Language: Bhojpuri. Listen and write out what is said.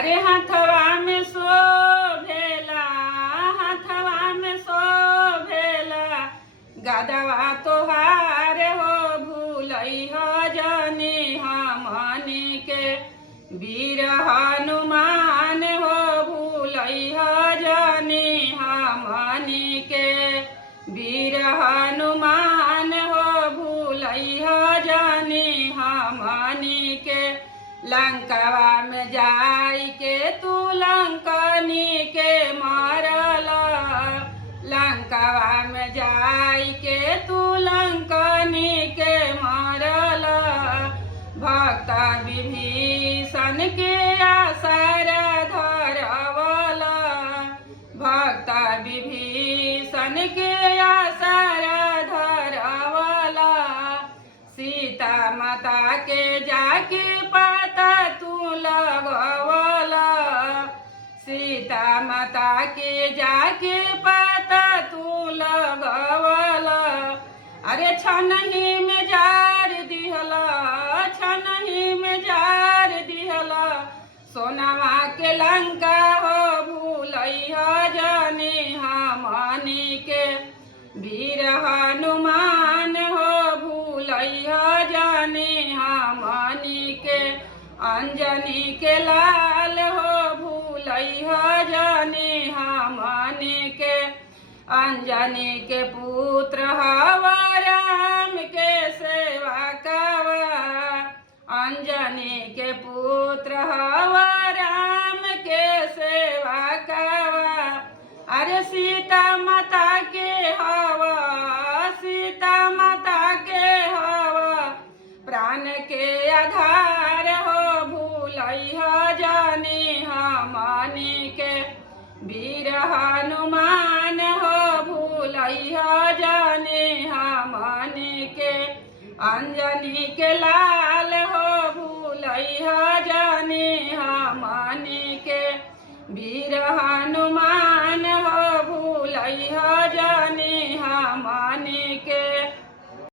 अरे हाथवा में शोभेला, हाथवा में शोभेला गदवा तोहार हो भूलई हो जानी हमनी के वीर हनुमान हो भूलई हो जानी हमनी के वीर हनुमान हो भूलई हो जानी हमनी के लंकवा में जाई के तू लंकनी के मारला, लंकवा में जाई के तू लंकनी के मारला भक्त विभीषण के आसर धरवला, भक्त विभीषण के आसर धरवला सीता माता के जाके पता तू लगवला, सीता माता के जाके पता तू लगवला अरे छनही में जार दिहला, छनही में जार दिहला सोनावा के लंका हो भूलई हो जानी हमनी के वीर हनुमान हो भूलई हो जानी हमनी के अंजनी के लाल हो भूलई हो जानी हमनी के अंजनी के पुत्र हवा राम के सेवा कवा, अंजनी के पुत्र हवा राम के सेवा कवा अरे सीता माता के हवा, सीता माता के हवा प्राण के आधार हो भूलई हो जानी हमनी के वीर हनुमान हो भूलई हो जानी हमनी के अंजनी के लाल हो भूलई हो जानी हमनी के वीर